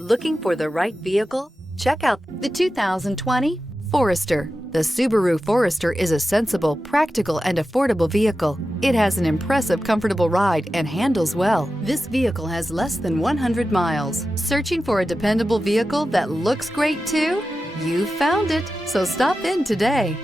Looking for the right vehicle? Check out the 2020 Forester. The Subaru Forester is a sensible, practical, and affordable vehicle. It has an impressive, comfortable ride and handles well. This vehicle has less than 100 miles. Searching for a dependable vehicle that looks great too? You found it, so stop in today.